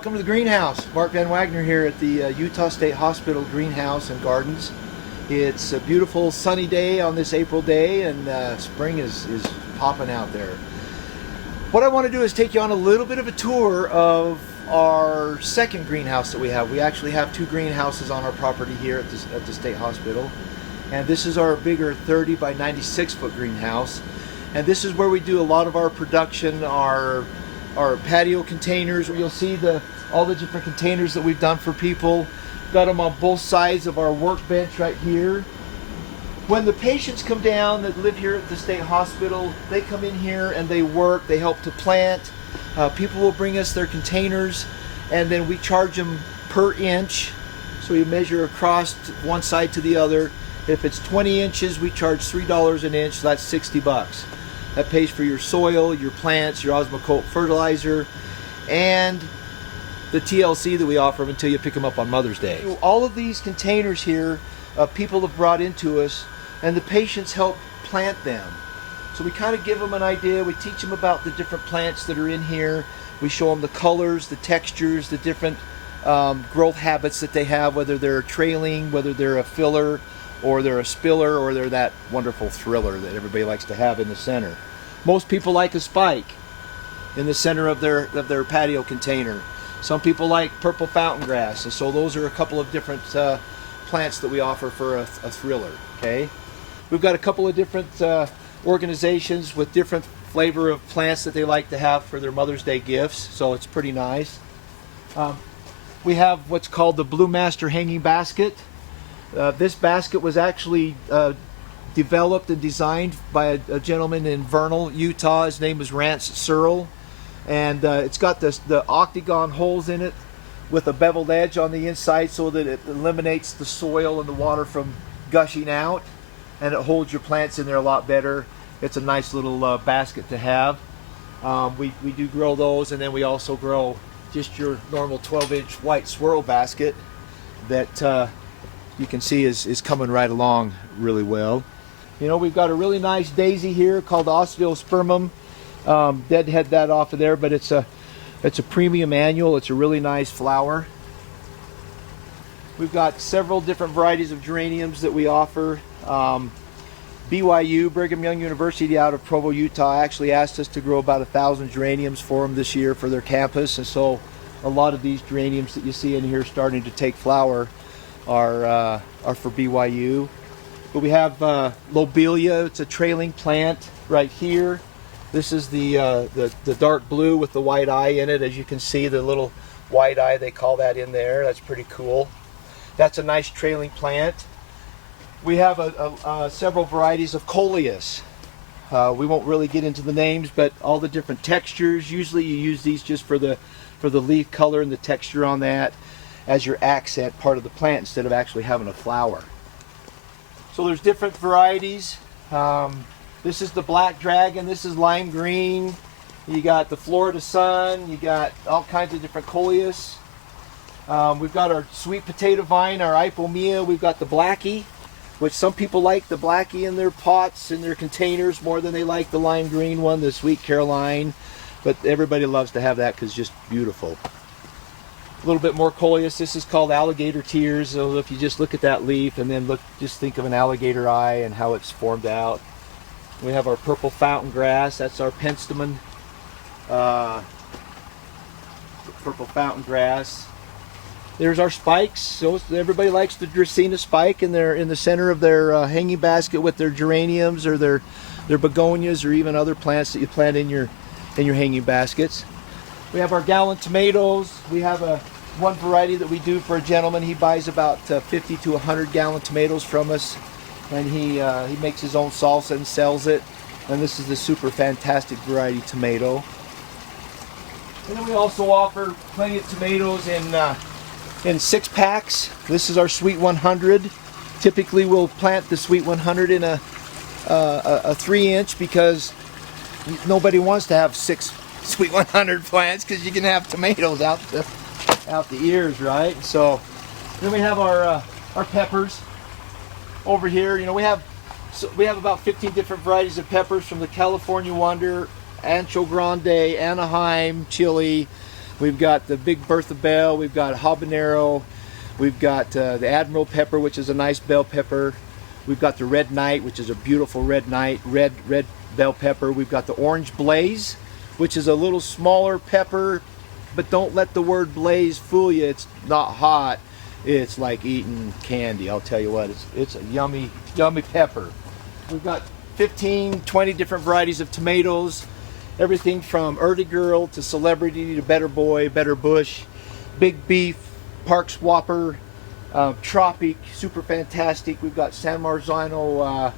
welcome to the greenhouse. Mark Van Wagner here at the Utah State Hospital Greenhouse and Gardens. It's a beautiful sunny day on this April day, and spring is popping out there. What I want to do is take you on a little bit of a tour of our second greenhouse that we have. We actually have two greenhouses on our property here at the State Hospital. And this is our bigger 30 by 96 foot greenhouse. And this is where we do a lot of our production, our patio containers. You'll see all the different containers that we've done for people. Got them on both sides of our workbench right here. When the patients come down that live here at the State Hospital, they come in here and they work, they help to plant. People will bring us their containers, and then we charge them per inch. So we measure across one side to the other. If it's 20 inches, we charge $3 an inch, so that's 60 bucks. That pays for your soil, your plants, your Osmocote fertilizer, and the TLC that we offer them until you pick them up on Mother's Day. All of these containers here, people have brought into us, and the patients help plant them. So we kind of give them an idea. We teach them about the different plants that are in here. We show them the colors, the textures, the different growth habits that they have, whether they're trailing, whether they're a filler, or they're a spiller, or they're that wonderful thriller that everybody likes to have in the center. Most people like a spike in the center of their patio container. Some people like purple fountain grass, and so those are a couple of different plants that we offer for a thriller. Okay, we've got a couple of different organizations with different flavor of plants that they like to have for their Mother's Day gifts, so it's pretty nice. We have what's called the Blue Master hanging basket. This basket was actually developed and designed by a gentleman in Vernal, Utah. His name is Rance Searle, and it's got the octagon holes in it with a beveled edge on the inside so that it eliminates the soil and the water from gushing out, and it holds your plants in there a lot better. It's a nice little basket to have. We do grow those, and then we also grow just your normal 12-inch white swirl basket that you can see is coming right along really well. You know, we've got a really nice daisy here called Osteospermum. Deadhead that off of there, but it's a premium annual. It's a really nice flower. We've got several different varieties of geraniums that we offer. BYU, Brigham Young University out of Provo, Utah, actually asked us to grow about 1,000 geraniums for them this year for their campus, and so a lot of these geraniums that you see in here starting to take flower are for BYU. But we have lobelia. It's a trailing plant right here. This is the dark blue with the white eye in it. As you can see, the little white eye, they call that in there. That's pretty cool. That's a nice trailing plant. We have several varieties of coleus. We won't really get into the names, but all the different textures. Usually you use these just for the leaf color and the texture on that as your accent part of the plant instead of actually having a flower. So there's different varieties. This is the black dragon. This is lime green. You got the Florida sun. You got all kinds of different coleus. We've got our sweet potato vine, our Ipomea. We've got the blackie, which some people like the blackie in their pots, in their containers, more than they like the lime green one, the sweet Caroline. But everybody loves to have that because it's just beautiful. A little bit more coleus. This is called alligator tears. So if you just look at that leaf and then just think of an alligator eye and how it's formed out. We have our purple fountain grass. That's our penstemon purple fountain grass. There's our spikes. So everybody likes the Dracaena spike, and they're in the center of their hanging basket with their geraniums or their begonias or even other plants that you plant in your hanging baskets. We have our gallon tomatoes. We have one variety that we do for a gentleman. He buys about 50 to 100 gallon tomatoes from us, and he makes his own salsa and sells it. And this is the super fantastic variety tomato. And then we also offer plenty of tomatoes in 6-packs. This is our Sweet 100. Typically we'll plant the Sweet 100 in a 3-inch because nobody wants to have 6 Sweet 100 plants because you can have tomatoes out the ears, right? So then we have our peppers over here. You know, we have about 15 different varieties of peppers, from the California Wonder, Ancho Grande, Anaheim, Chili, We've got the big Bertha Bell, we've got habanero, we've got the Admiral pepper, which is a nice bell pepper. We've got the Red Knight, which is a beautiful red bell pepper. We've got the Orange Blaze, which is a little smaller pepper, but don't let the word blaze fool you. It's not hot. It's like eating candy. I'll tell you what, it's a yummy, yummy pepper. We've got 15, 20 different varieties of tomatoes. Everything from Early Girl to Celebrity to Better Boy, Better Bush, Big Beef, Parks Whopper, Tropic, Super Fantastic. We've got San Marzano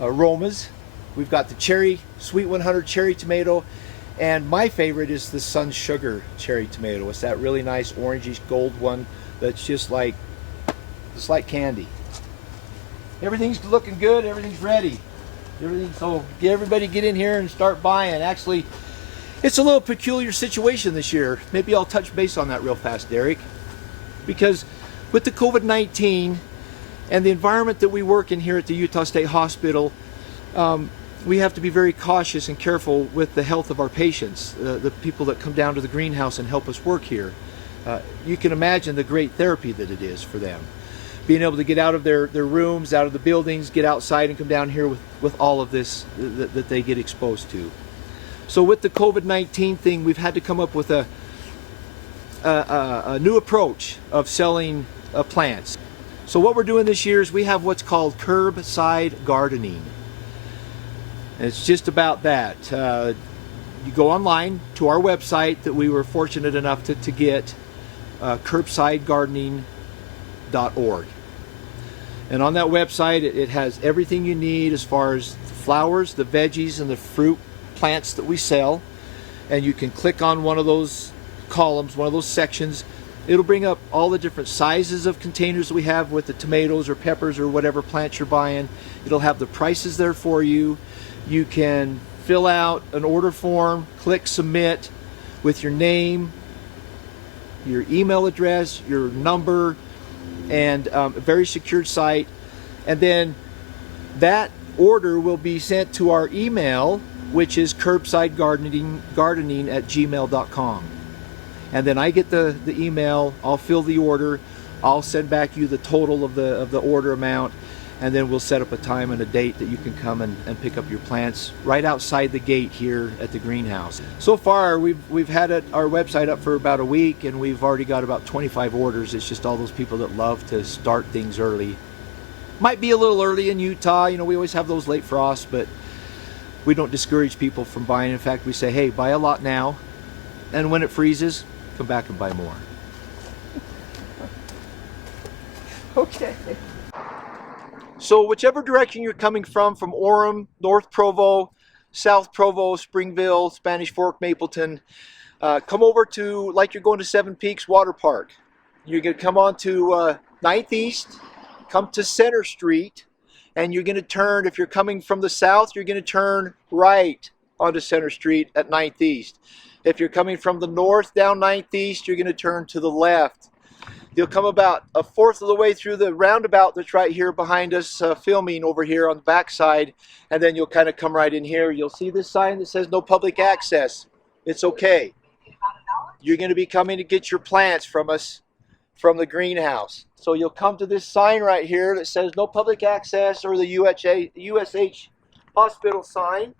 aromas. We've got the cherry, Sweet 100 cherry tomato. And my favorite is the Sun Sugar cherry tomato. It's that really nice orangish gold one that's just like candy. Everything's looking good, everything's ready. So everybody get in here and start buying. Actually, it's a little peculiar situation this year. Maybe I'll touch base on that real fast, Derek. Because with the COVID-19 and the environment that we work in here at the Utah State Hospital, we have to be very cautious and careful with the health of our patients, the people that come down to the greenhouse and help us work here. You can imagine the great therapy that it is for them. Being able to get out of their rooms, out of the buildings, get outside and come down here with all of this that they get exposed to. So with the COVID-19 thing, we've had to come up with a new approach of selling plants. So what we're doing this year is we have what's called Curbside Gardening. And it's just about that. You go online to our website that we were fortunate enough to get, curbsidegardening.org. And on that website it has everything you need as far as the flowers, the veggies, and the fruit plants that we sell. And you can click on one of those columns, one of those sections. It'll bring up all the different sizes of containers that we have with the tomatoes or peppers or whatever plants you're buying. It'll have the prices there for you. You can fill out an order form, click submit with your name, your email address, your number, and a very secured site. And then that order will be sent to our email, which is curbsidegardening@gmail.com. And then I get the email, I'll fill the order, I'll send back you the total of the order amount, and then we'll set up a time and a date that you can come and pick up your plants right outside the gate here at the greenhouse. So far we've had our website up for about a week, and we've already got about 25 orders. It's just all those people that love to start things early. Might be a little early in Utah, you know, we always have those late frosts, but we don't discourage people from buying. In fact, we say, hey, buy a lot now, and when it freezes, come back and buy more. Okay. So whichever direction you're coming from Orem, North Provo, South Provo, Springville, Spanish Fork, Mapleton, come over to, like you're going to Seven Peaks Water Park. You're going to come on to 9th East, come to Center Street, and you're going to turn, if you're coming from the south, you're going to turn right onto Center Street at 9th East. If you're coming from the north down 9th East, you're going to turn to the left. You'll come about a fourth of the way through the roundabout that's right here behind us, filming over here on the back side, and then you'll kind of come right in here. You'll see this sign that says no public access. It's okay. You're going to be coming to get your plants from us from the greenhouse. So you'll come to this sign right here that says no public access, or the USH hospital sign.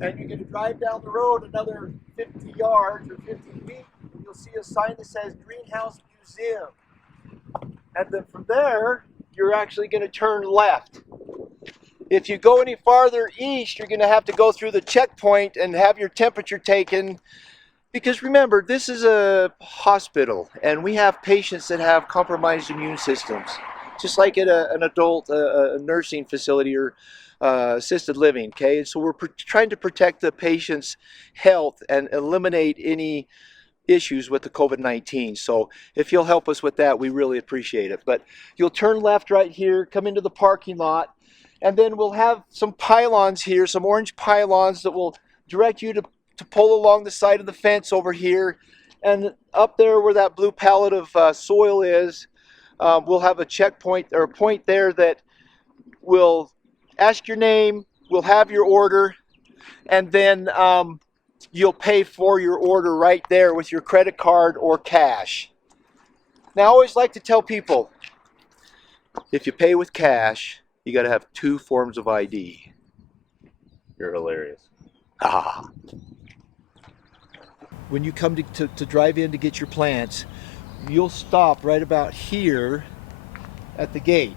And you're going to drive down the road another 50 yards or 50 feet. You'll see a sign that says Greenhouse Museum. And then from there, you're actually going to turn left. If you go any farther east, you're going to have to go through the checkpoint and have your temperature taken. Because remember, this is a hospital, and we have patients that have compromised immune systems. Just like at an adult a nursing facility or assisted living, okay? So we're trying to protect the patient's health and eliminate any issues with the COVID-19. So if you'll help us with that, we really appreciate it. But you'll turn left right here, come into the parking lot, and then we'll have some pylons here, some orange pylons that will direct you to pull along the side of the fence over here. And up there where that blue pallet of soil is, we'll have a checkpoint or a point there that will ask your name, we'll have your order, and then you'll pay for your order right there with your credit card or cash. Now, I always like to tell people, if you pay with cash, you got to have 2 forms of ID. You're hilarious. Ah. When you come to drive in to get your plants, you'll stop right about here at the gate.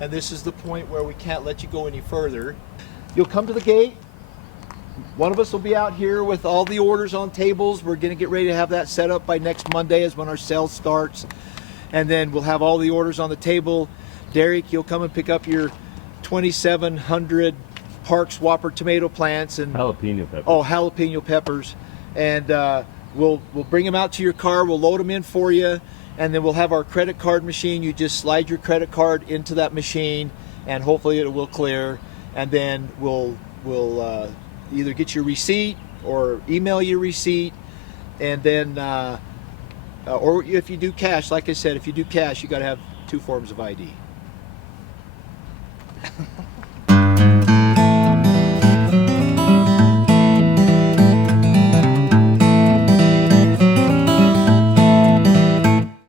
And this is the point where we can't let you go any further. You'll come to the gate. One of us will be out here with all the orders on tables. We're going to get ready to have that set up by next Monday is when our sale starts. And then we'll have all the orders on the table. Derek, you'll come and pick up your 2,700 Parks Whopper tomato plants and Jalapeno peppers. Oh, jalapeno peppers. And we'll bring them out to your car. We'll load them in for you, and then we'll have our credit card machine. You just slide your credit card into that machine, and hopefully it will clear. And then we'll either get your receipt or email your receipt, and then or if you do cash, like I said, if you do cash, you got to have 2 forms of ID.